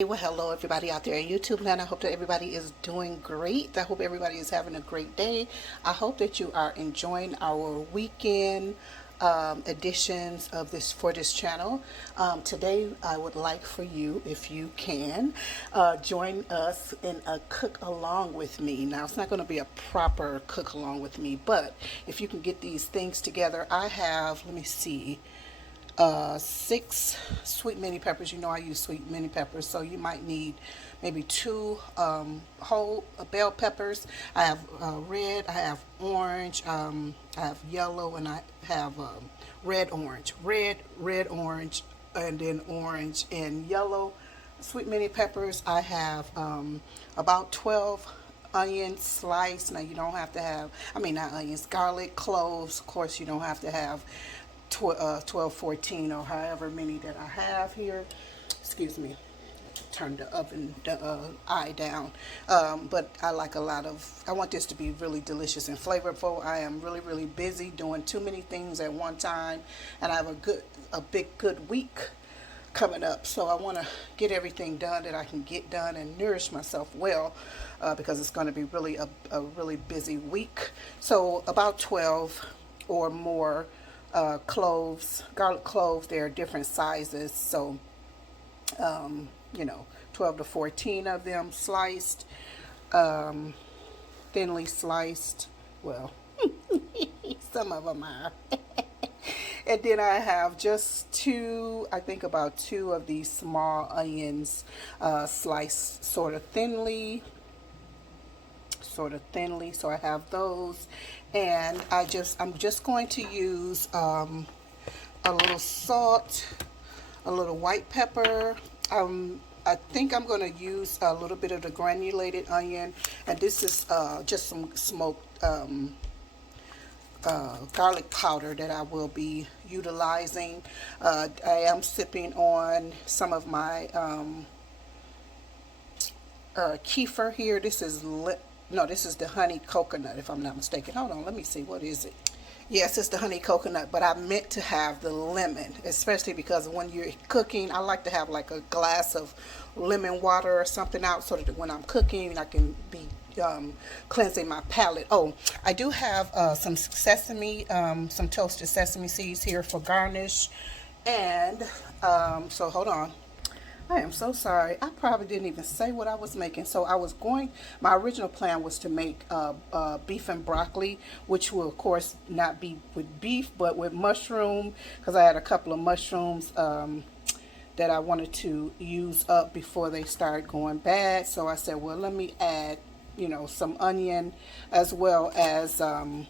Well, hello everybody out there in YouTube land. I hope that everybody is doing great. I hope everybody is having a great day. I hope that you are enjoying our weekend editions of this channel. Today, I would like for you, if you can, join us in a cook along with me. Now, it's not going to be a proper cook along with me, but if you can get these things together, I have. Let me see. 6 sweet mini peppers. You know I use sweet mini peppers, so you might need maybe 2 whole bell peppers. I have red, I have orange, I have yellow, and I have red orange, red orange, and then orange and yellow. Sweet mini peppers. I have about 12 onions sliced. Now you don't have to have, I mean not onions, garlic, cloves. Of course you don't have to have 12, 14, or however many that I have here. Excuse me. Turn the oven, the eye down. But I like I want this to be really delicious and flavorful. I am really, really busy doing too many things at one time, and I have a big, good week coming up. So I want to get everything done that I can get done and nourish myself well, because it's going to be really a really busy week. So about 12 or more cloves, garlic cloves. They're different sizes, so 12 to 14 of them sliced, thinly sliced. Well, some of them are. And then I have just 2, I think about 2 of these small onions, sliced sort of thinly. So I have those, and I'm just going to use a little salt, a little white pepper. I think I'm going to use a little bit of the granulated onion, and this is just some smoked garlic powder that I will be utilizing. I am sipping on some of my kefir here. This is the honey coconut, if I'm not mistaken. Hold on, let me see, what is it? Yes, it's the honey coconut, but I meant to have the lemon, especially because when you're cooking, I like to have like a glass of lemon water or something out, so that when I'm cooking, I can be cleansing my palate. Oh, I do have some sesame, some toasted sesame seeds here for garnish, and so hold on. I am so sorry. I probably didn't even say what I was making. So my original plan was to make beef and broccoli, which will, of course, not be with beef, but with mushroom, because I had a couple of mushrooms that I wanted to use up before they start going bad. So I said, well, let me add, some onion as well as the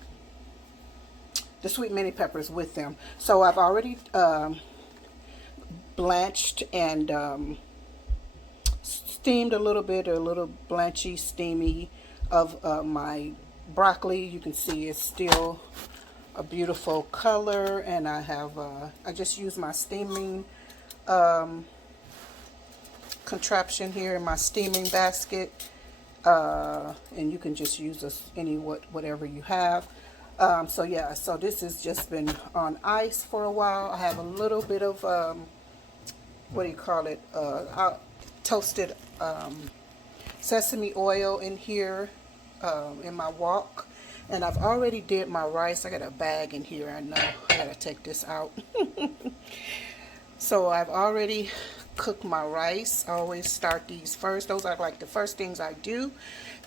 sweet mini peppers with them. So I've already blanched and steamed a little blanchy, steamy of my broccoli. You can see it's still a beautiful color, and I have I just use my steaming contraption here in my steaming basket, and you can just use whatever you have. So yeah, so this has just been on ice for a while. I have a little bit of toasted sesame oil in here, in my wok, and I've already did my rice. I got a bag in here. I know I gotta take this out. So I've already cooked my rice. I always start these first. Those are like the first things I do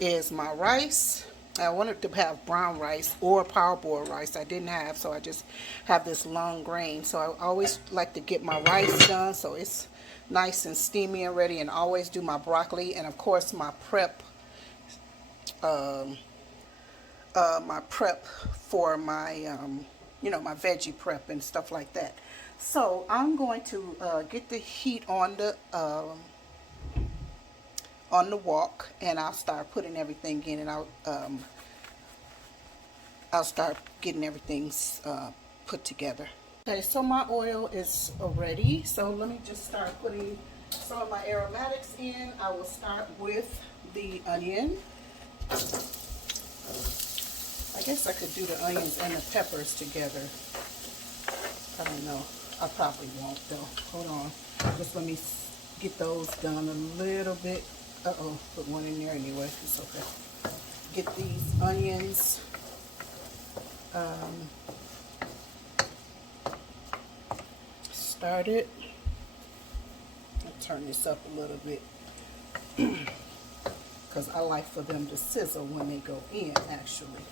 is my rice. I wanted to have brown rice or parboiled rice. I didn't have, so I just have this long grain. So I always like to get my rice done so it's nice and steamy and ready, and always do my broccoli, and of course my prep for my my veggie prep and stuff like that. So I'm going to get the heat on the wok, and I'll start putting everything in, and I'll start getting everything put together. Okay, so my oil is ready. So let me just start putting some of my aromatics in. I will start with the onion. I guess I could do the onions and the peppers together. I don't know. I probably won't though. Hold on. Just let me get those done a little bit. Uh-oh, put one in there anyway. It's okay. Get these onions started. I'll turn this up a little bit because I like for them to sizzle when they go in, actually.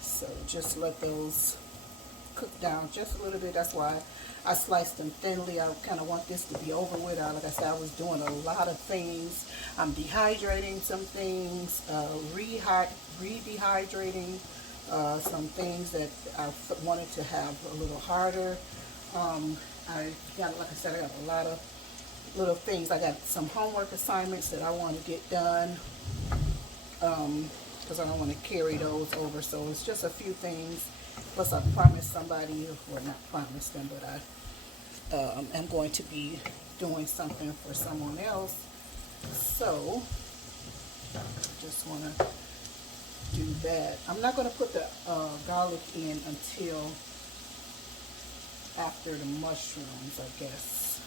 So just let those cook down just a little bit. That's why I sliced them thinly. I kind of want this to be over with. Like I said, I was doing a lot of things. I'm dehydrating some things, re-dehydrating some things that I wanted to have a little harder. I got, like I said, I got a lot of little things. I got some homework assignments that I want to get done because I don't want to carry those over. So it's just a few things. Plus I promised somebody, or not promised them, but I am going to be doing something for someone else. So just want to do that. I'm not going to put the garlic in until after the mushrooms, I guess,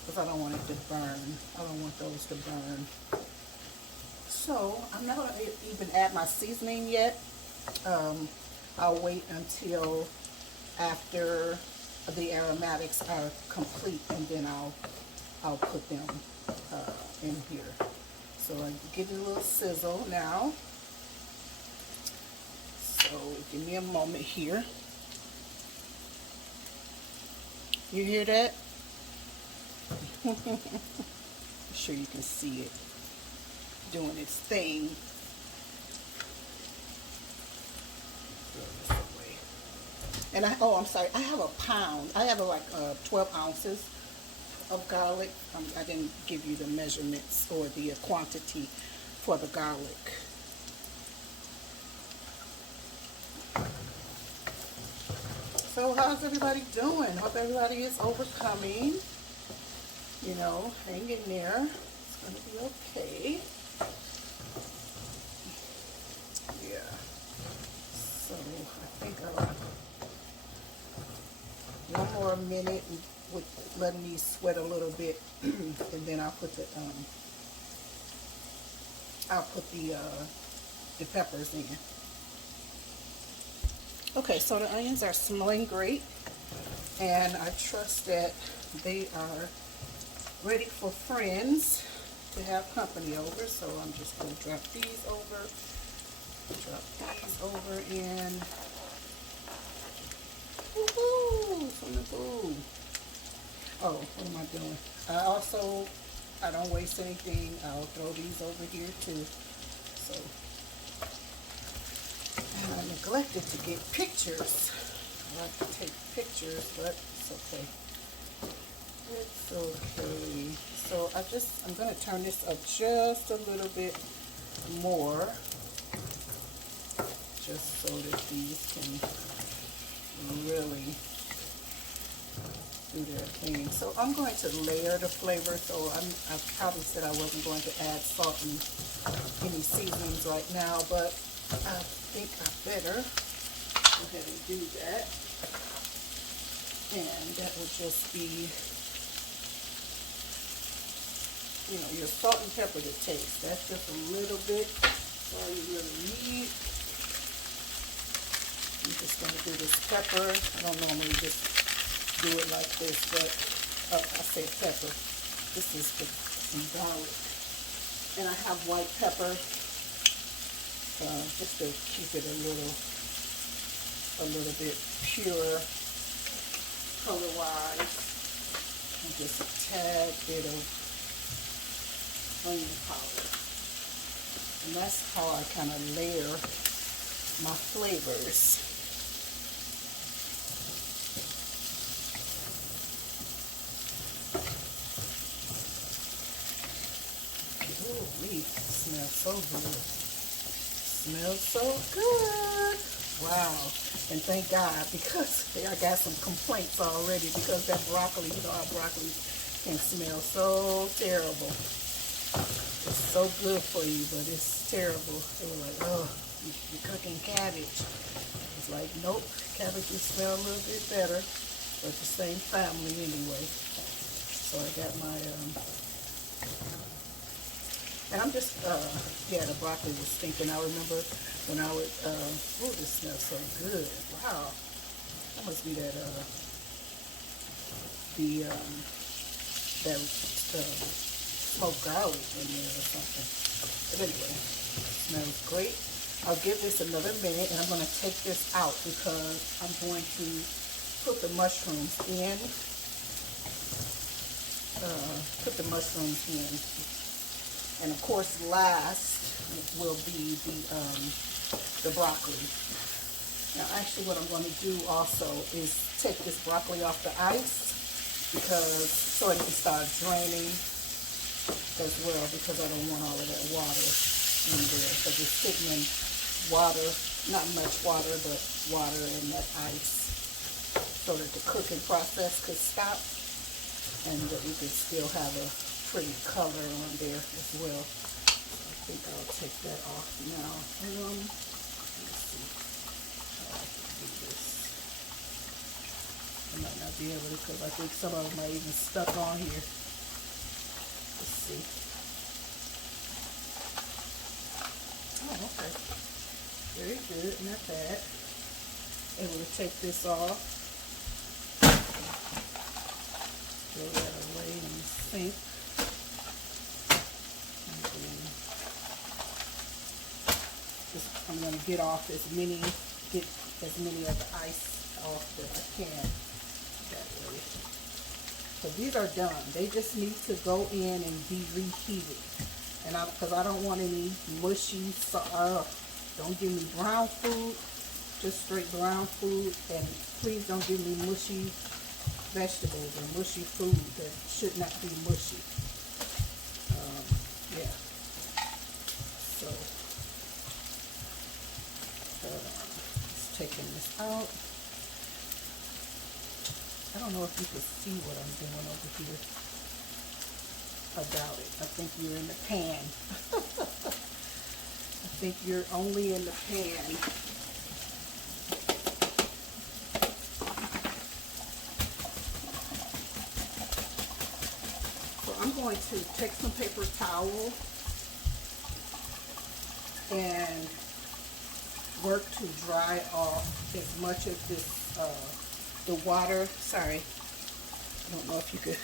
because I don't want it to burn. I don't want those to burn. So I'm not going to even add my seasoning yet. I'll wait until after the aromatics are complete, and then I'll put them in here. So I'm getting a little sizzle now. So give me a moment here. You hear that? I'm sure you can see it doing its thing. And I'm sorry, I have a pound. I have like 12 ounces of garlic. I didn't give you the measurements or the quantity for the garlic. So how's everybody doing? Hope everybody is overcoming. You know, hang in there. It's going to be okay. Yeah. So I think one more minute with letting these sweat a little bit, and then I'll put the peppers in. Okay, so the onions are smelling great, and I trust that they are ready for friends to have company over. So I'm just going to drop these over in. Woohoo! From the food. Oh, what am I doing? I don't waste anything. I'll throw these over here too. So, and I neglected to get pictures. I like to take pictures, but it's okay. It's okay. So I'm going to turn this up just a little bit more, just so that these can really do their thing. So I'm going to layer the flavor. So I probably said I wasn't going to add salt and any seasonings right now, but I think I better go ahead and do that. And that will just be, you know, your salt and pepper to taste. That's just a little bit. That's all you really need. I'm just going to do this pepper. I don't normally just do it like this, but I say pepper. This is some garlic. And I have white pepper just to keep it a little bit pure color-wise. And just a tad bit of onion powder. And that's how I kind of layer my flavors. Smells so good. Smells so good. Wow. And thank God, because I got some complaints already because that broccoli, you know how broccoli can smell so terrible. It's so good for you, but it's terrible. They were like, oh, you're cooking cabbage. It's like, nope, cabbages smell a little bit better, but the same family anyway. So I got my, and I'm just, yeah, the broccoli was stinking. I remember when I would, oh, this smells so good. Wow. That must be that, smoked garlic in there or something. But anyway, it smells great. I'll give this another minute, and I'm going to take this out because I'm going to put the mushrooms in. And of course, last will be the broccoli. Now, actually, what I'm going to do also is take this broccoli off the ice because so it can start draining as well, because I don't want all of that water in there, because it's sitting in water, not much water, but water and that ice, so that the cooking process could stop and that we could still have a pretty color on there as well. I think I'll take that off now. Let's see how I can do this. I might not be able to, because I think some of them are even stuck on here. Let's see. Oh, okay. Very good, not bad. Able to take this off. Throw that away in the sink. And then I'm going to get off as many of the ice off that I can. That way. So these are done. They just need to go in and be reheated. And because I don't want any mushy, don't give me brown food, just straight brown food, and please don't give me mushy vegetables or mushy food that should not be mushy. Yeah. So, just taking this out. I don't know if you can see what I'm doing over here. About it. I think you're in the pan. I think you're only in the pan. So I'm going to take some paper towel and work to dry off as much of this, the water. Sorry, I don't know if you could.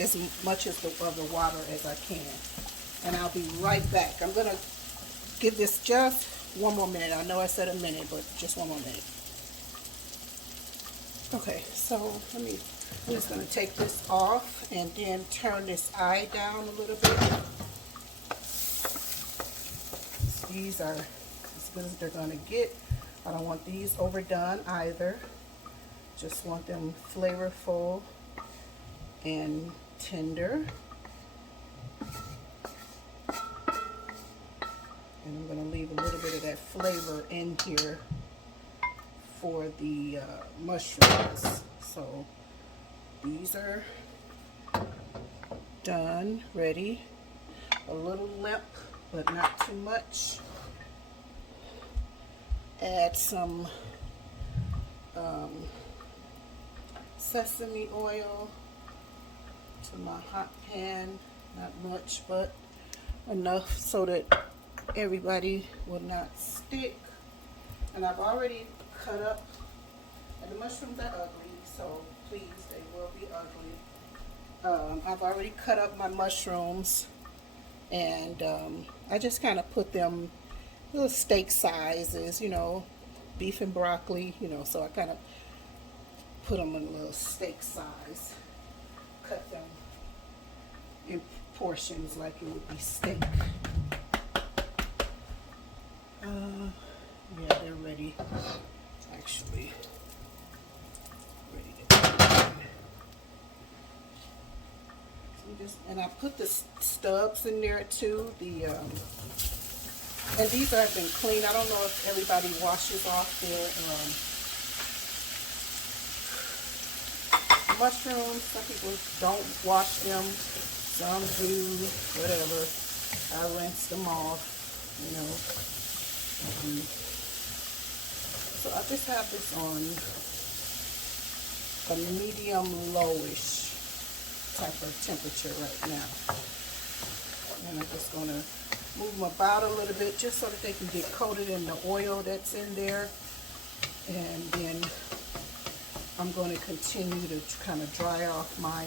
As much of the water as I can. And I'll be right back. I'm going to give this just one more minute. I know I said a minute, but just one more minute. Okay, so I'm just going to take this off and then turn this eye down a little bit. These are as good as they're going to get. I don't want these overdone either. Just want them flavorful and tender. And I'm going to leave a little bit of that flavor in here for the mushrooms. So these are done, ready. A little limp, but not too much. Add some sesame oil to my hot pan. Not much, but enough so that everybody will not stick. And I've already cut up, and the mushrooms are ugly, so please, they will be ugly. I've already cut up my mushrooms, and I just kind of put them little steak sizes, you know, beef and broccoli, you know, so I kind of put them in a little steak size, cut them in portions like it would be steak. Yeah, they're ready, actually, ready to go. And I put the stubs in there too, and these have been cleaned. I don't know if everybody washes off their mushrooms. Some people don't wash them, some do, whatever. I rinse them off, you know. So I just have this on a medium lowish. type of temperature right now. And I'm just going to move them about a little bit just so that they can get coated in the oil that's in there. And then I'm going to continue to kind of dry off my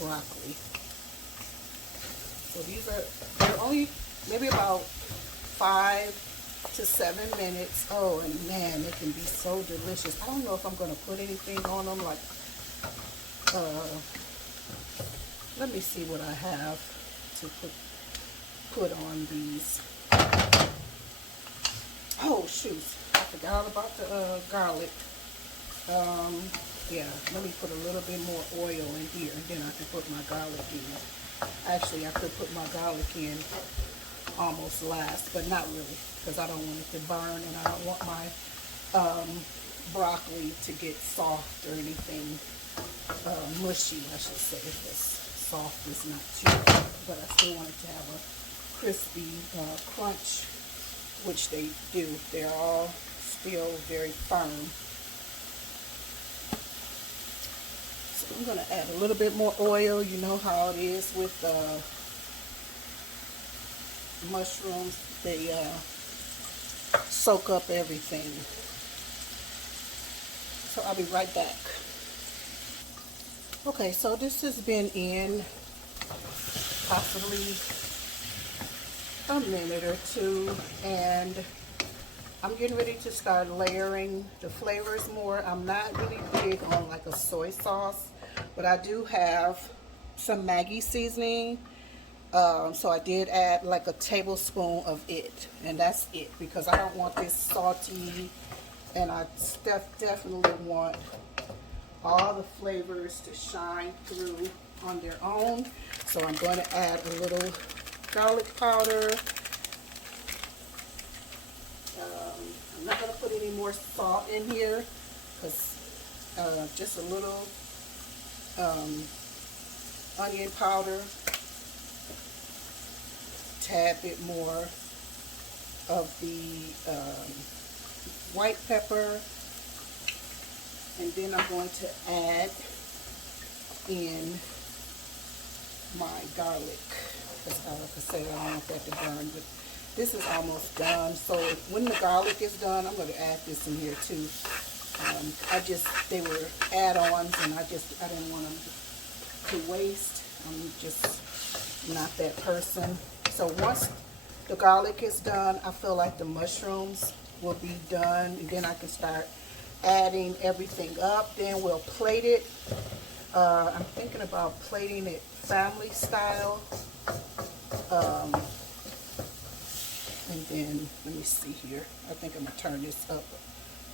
broccoli. So they're only maybe about 5 to 7 minutes. Oh, and man, it can be so delicious. I don't know if I'm going to put anything on them, like, let me see what I have to put on these. Oh, shoot, I forgot about the garlic. Yeah, let me put a little bit more oil in here, and then I can put my garlic in. Actually, I could put my garlic in almost last, but not really, because I don't want it to burn, and I don't want my broccoli to get soft or anything mushy, I should say. If it's soft, is not too bad, but I still want it to have a crispy crunch, which they do. They're all still very firm. So I'm going to add a little bit more oil. You know how it is with mushrooms. They soak up everything. So I'll be right back. Okay, so this has been in possibly a minute or two, and I'm getting ready to start layering the flavors more. I'm not really big on like a soy sauce, but I do have some Maggi seasoning. So I did add like a tablespoon of it, and that's it, because I don't want this salty, and I definitely want all the flavors to shine through on their own. So I'm going to add a little garlic powder. I'm not going to put any more salt in here, because just a little onion powder, tad bit more of the white pepper, and then I'm going to add in my garlic, because like I said, I don't want that to burn, but this is almost done. So when the garlic is done, I'm going to add this in here too. They were add-ons, and I didn't want them to waste. I'm just not that person. So once the garlic is done, I feel like the mushrooms will be done, and then I can start adding everything up. Then we'll plate it. I'm thinking about plating it family style. And then, let me see here. I think I'm going to turn this up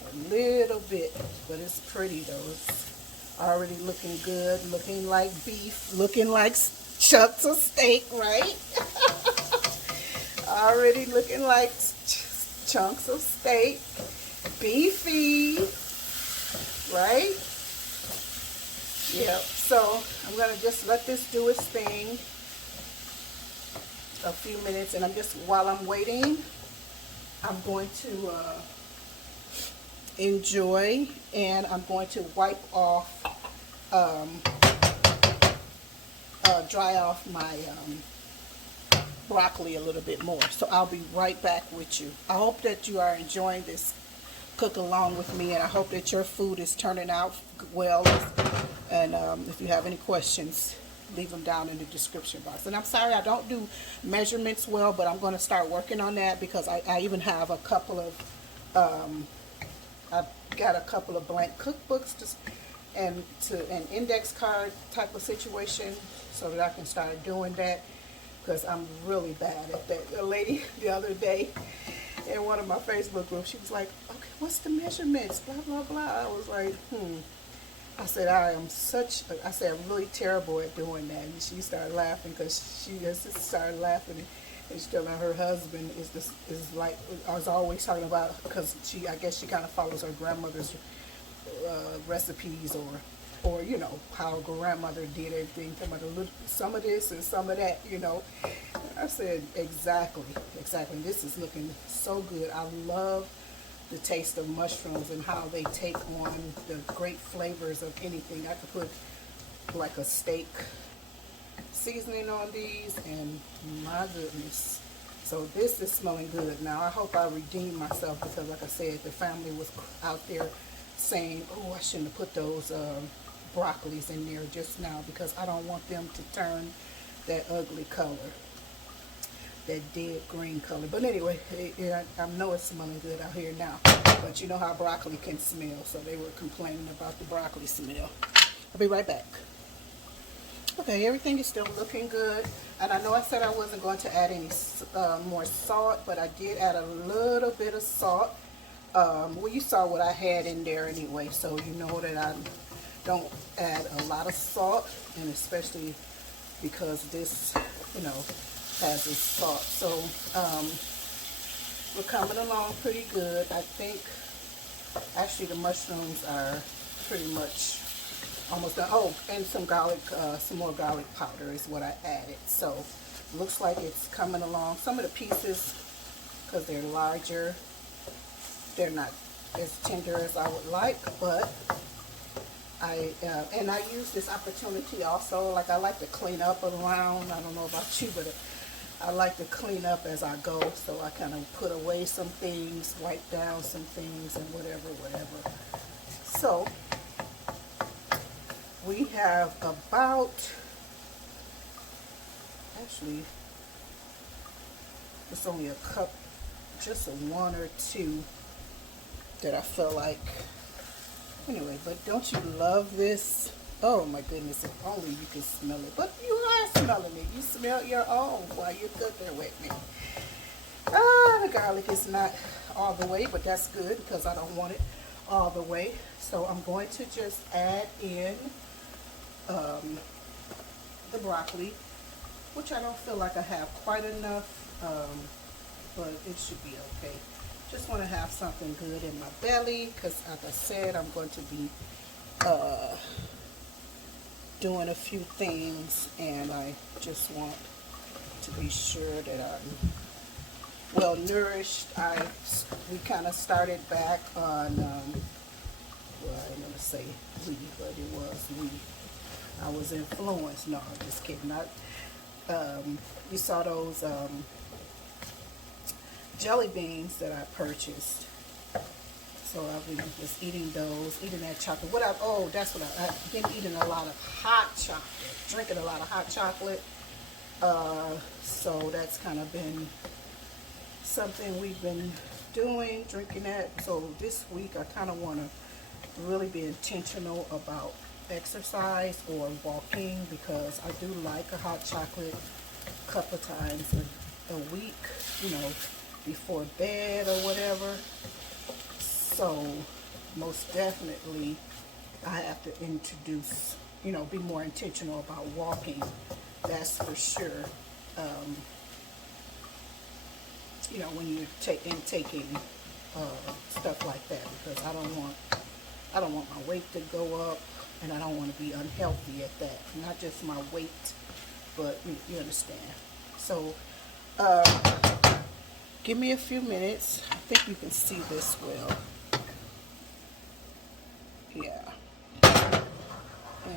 a little bit, but it's pretty though. It's already looking good, looking like beef, looking like chunks of steak, right? Already looking like chunks of steak, beefy, right? Yep. So I'm gonna just let this do its thing a few minutes, and while I'm waiting, I'm going to enjoy, and I'm going to wipe off, dry off my broccoli a little bit more. So I'll be right back with you. I hope that you are enjoying this cook along with me, and I hope that your food is turning out well. And if you have any questions, leave them down in the description box. And I'm sorry I don't do measurements well, but I'm going to start working on that, because I even have a couple of I've got a couple of blank cookbooks and an index card type of situation, so that I can start doing that, because I'm really bad at that. A lady the other day in one of my Facebook groups, she was like, okay, what's the measurements, blah blah blah. I was like, I said, I'm really terrible at doing that. And she started laughing, because she just started laughing, and she's telling her husband is like, I was always talking about, because I guess she kind of follows her grandmother's recipes, or you know, how grandmother did everything, talking about some of this and some of that, you know. I said, exactly, this is looking so good. I love the taste of mushrooms and how they take on the great flavors of anything. I could put like a steak seasoning on these, and my goodness. So this is smelling good. Now I hope I redeem myself, because like I said, the family was out there saying, oh, I shouldn't have put those broccolis in there just now, because I don't want them to turn that ugly color, that dead green color. But anyway, I know it's smelling good out here now. But you know how broccoli can smell, so they were complaining about the broccoli smell. I'll be right back. Okay, everything is still looking good. And I know I said I wasn't going to add any more salt, but I did add a little bit of salt. Well, you saw what I had in there anyway, so you know that I don't add a lot of salt, and especially because this, you know, has its salt. So we're coming along pretty good. I think actually the mushrooms are pretty much almost done. Oh, and some garlic, some more garlic powder is what I added. So looks like it's coming along. Some of the pieces, because they're larger, they're not as tender as I would like, but I use this opportunity also, like I like to clean up around. I don't know about you, but I like to clean up as I go, so I kind of put away some things, wipe down some things, and whatever. So we have about, actually, it's only a cup, just a one or two that I feel like. Anyway, but don't you love this? Oh my goodness, if only you could smell it. But you are smelling it. You smell your own while you're cooking with me. The garlic is not all the way, but that's good because I don't want it all the way. So I'm going to just add in the broccoli, which I don't feel like I have quite enough, but it should be okay. Just want to have something good in my belly, because like I said, I'm going to be doing a few things, and I just want to be sure that I'm well nourished. We kind of started back on, well, I didn't want to say we, but it was we. I was influenced. No, I'm just kidding. You saw those jelly beans that I purchased. So I've been just eating those, eating that chocolate. That's what I've been eating a lot of hot chocolate, drinking a lot of hot chocolate. So that's kind of been something we've been doing, drinking that. So this week I kind of want to really be intentional about exercise or walking, because I do like a hot chocolate a couple times a week, you know, before bed or whatever. So most definitely I have to introduce, you know, be more intentional about walking. That's for sure. You know, when you're taking stuff like that, because I don't want my weight to go up, and I don't want to be unhealthy at that. Not just my weight, but you understand. So give me a few minutes. I think you can see this well. Yeah.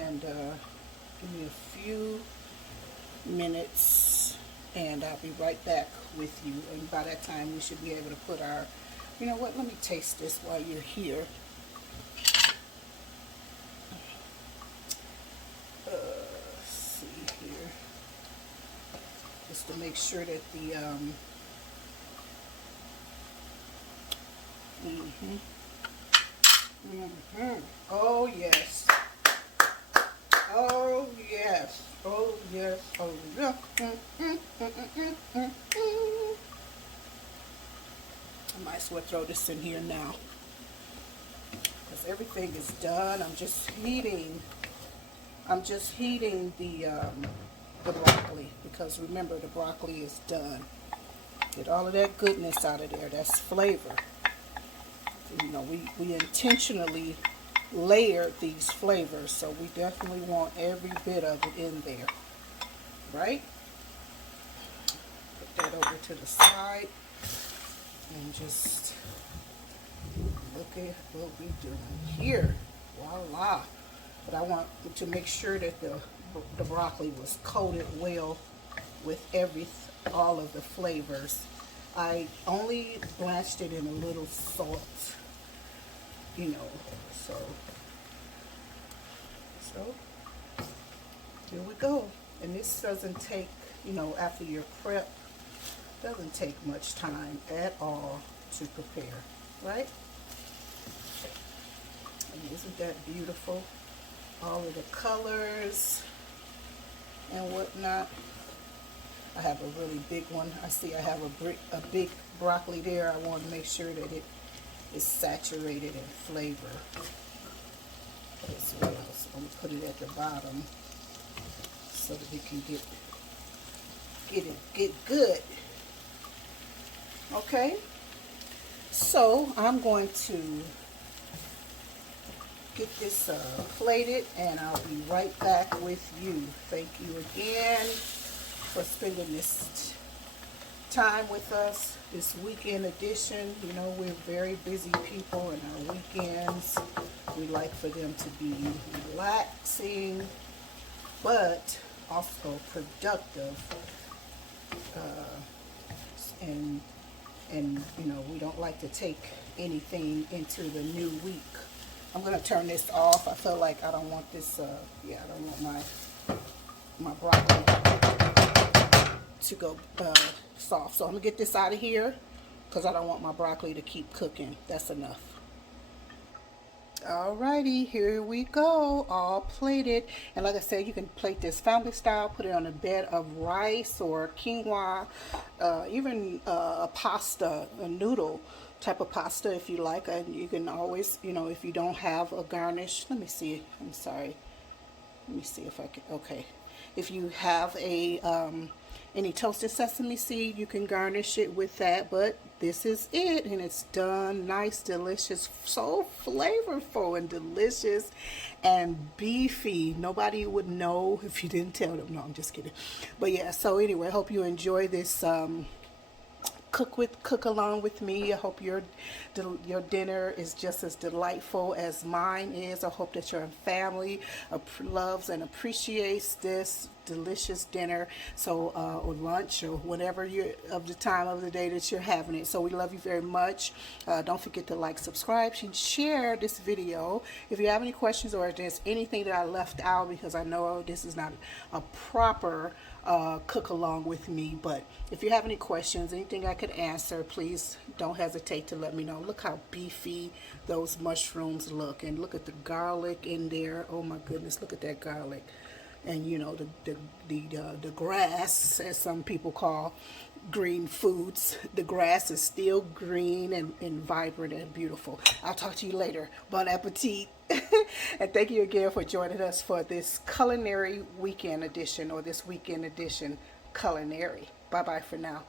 And give me a few minutes, and I'll be right back with you. And by that time, we should be able to put our, you know what, let me taste this while you're here. Let's see here. Just to make sure that the, oh yes. Oh yes. Oh yes. Oh yeah. I might as well throw this in here now, because everything is done. I'm just heating the broccoli, because remember, the broccoli is done. Get all of that goodness out of there. That's flavor. You know, we intentionally layered these flavors, so we definitely want every bit of it in there, right? Put that over to the side, and just look at what we're doing here. Voila. But I want to make sure that the broccoli was coated well with all of the flavors. I only blanched it in a little salt, you know, so here we go. And this doesn't take, you know, after your prep, doesn't take much time at all to prepare, right? And isn't that beautiful? All of the colors and whatnot. I have a really big one. I see I have a big broccoli there. I want to make sure that it is saturated in flavor as well. So I'm going to put it at the bottom so that it can get good. Okay, so I'm going to get this plated, and I'll be right back with you. Thank you again for spending this time with us, this weekend edition. You know, we're very busy people, and our weekends, we like for them to be relaxing, but also productive, and you know, we don't like to take anything into the new week. I'm going to turn this off. I feel like I don't want this, I don't want my broccoli to go soft. So I'm going to get this out of here because I don't want my broccoli to keep cooking. That's enough. Alrighty, here we go, all plated. And like I said, you can plate this family style, put it on a bed of rice or quinoa, even a pasta, a noodle type of pasta if you like. And you can always, you know, if you don't have a garnish, let me see, I'm sorry, let me see if I can, okay. If you have any toasted sesame seed, you can garnish it with that, but this is it, and it's done. Nice, delicious, so flavorful and delicious and beefy. Nobody would know if you didn't tell them. No, I'm just kidding. But yeah, so anyway, I hope you enjoy this cook along with me. I hope your dinner is just as delightful as mine is. I hope that your family loves and appreciates this delicious dinner, so or lunch or whatever of the time of the day that you're having it. So we love you very much. Don't forget to like, subscribe, and share this video. If you have any questions or if there's anything that I left out, because I know this is not a proper cook along with me, but if you have any questions, anything I could answer, please don't hesitate to let me know. Look how beefy those mushrooms look, and look at the garlic in there. Oh my goodness, look at that garlic. And you know, the grass, as some people call green foods, the grass is still green and vibrant and beautiful. I'll talk to you later. Bon appetit. And thank you again for joining us for this culinary weekend edition, or this weekend edition culinary. Bye bye for now.